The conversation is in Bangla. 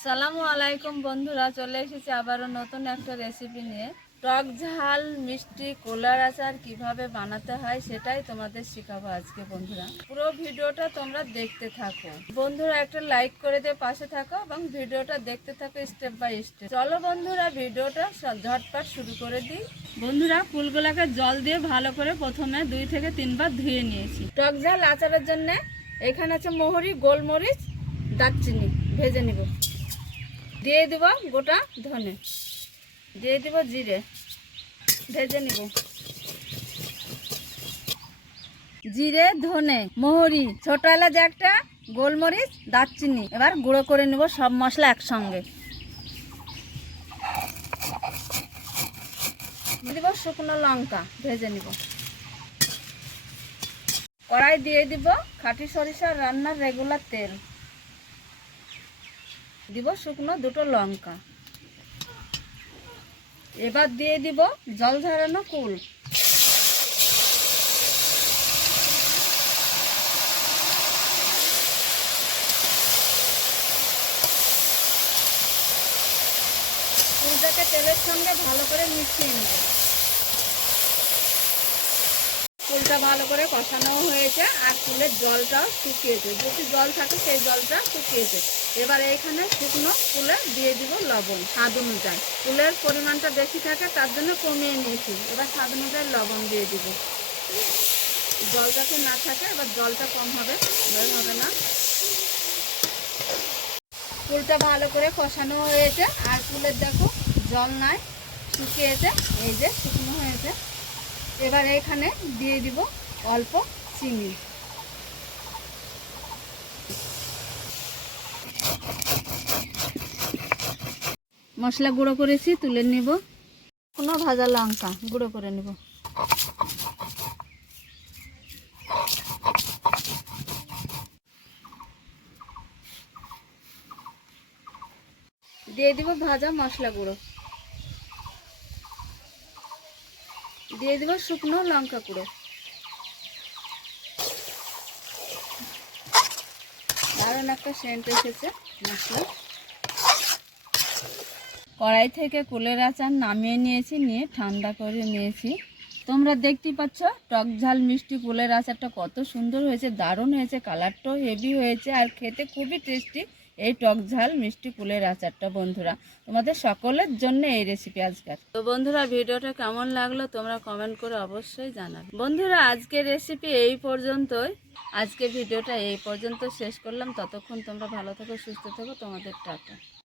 আসসালামু আলাইকুম বন্ধুরা, চলে এসেছি আবারও নতুন একটা রেসিপি নিয়ে। টক ঝাল, মিষ্টি, কোলার আচার কীভাবে বানাতে হয় সেটাই তোমাদের শেখাবো আজকে বন্ধুরা। পুরো ভিডিওটা তোমরা দেখতে থাকো। বন্ধুরা, একটা লাইক করে দিয়ে পাশে থাকো এবং ভিডিওটা দেখতে থাকো স্টেপ বাই স্টেপ চলো বন্ধুরা, ভিডিওটা ঝটপট শুরু করে দিই। বন্ধুরা, ফুলগুলাকে জল দিয়ে ভালো করে প্রথমে দুই থেকে তিনবার ধুয়ে নিয়েছি। টক ঝাল আচারের জন্য এখানে আছে মোহরি, গোলমরিচ, দারচিনি, ভেজে নিব। দিয়ে দিব গোটা ধনে। দিয়ে দিব জিরে। ভেজে নিব। জিরে, ধনে, মোহরি, ছোট এলাচ একটা, গোলমরিচ, দারচিনি। এবার গুঁড়ো করে নিব সব মশলা একসঙ্গে। দিব শুকনো লঙ্কা, ভেজে নিব। কড়াই দিয়ে দিব খাঁটি সরিষার রান্নার রেগুলার তেল। দিব শুকনো দুটো লঙ্কা। এবার দিয়ে দিব জল ঝরানো কুল। কুলটাকে তেলের সঙ্গে ভালো করে মিশিয়ে নেব। ভালো করে কষানো হয়েছে আর ফুলের জলটাও শুকিয়েছে। যদি জল থাকে, সেই জলটা শুকিয়েছে। এবার এখানে শুকনো ফুলে দিয়ে দিব লবণ, স্বাদ অনুযায়ী। ফুলের পরিমাণটা বেশি থাকে, তার জন্য কমিয়ে নিয়েছি। এবার স্বাদ অনুযায়ী লবণ দিয়ে দিব। জল যাতে না থাকে, এবার জলটা কম হবে, বের হবে না। ফুলটা ভালো করে কষানো হয়েছে। আর ফুলের দেখো, জল নাই, শুকিয়েছে। এই যে শুকনো হয়েছে। এবার এখানে দিয়ে দিব অল্প চিনি। মশলা গুঁড়ো করেছি, তুলে নিব। কোনো ভাজা লঙ্কা, গুঁড়ো করে নিব। দিয়ে দিব ভাজা মশলা গুঁড়ো। দিয়ে দেবো শুকনো লঙ্কা গুঁড়ো দারুণ একটা সেন্ট এসেছে মশলা কড়াই থেকে কুলের আচার নামিয়ে নিয়েছি, নিয়ে ঠান্ডা করে নিয়েছি। তোমরা দেখতেই পাচ্ছ, টক ঝাল মিষ্টি কুলের আচারটা কত সুন্দর হয়েছে, দারুণ হয়েছে কালারটাও হেভি হয়েছে, আর খেতে খুবই টেস্টি এই টক ঝাল মিষ্টি কুলের আচারটা, বন্ধুরা। তোমাদের সকলের জন্য এই রেসিপি আজকের। তো বন্ধুরা, ভিডিওটা কেমন লাগল তোমরা কমেন্ট করে অবশ্যই জানাবে। বন্ধুরা, আজকের রেসিপি এই পর্যন্তই। আজকে ভিডিওটা এই পর্যন্ত শেষ করলাম। ততক্ষণ তোমরা ভালো থেকো, সুস্থ থেকো। তোমাদের টাটা।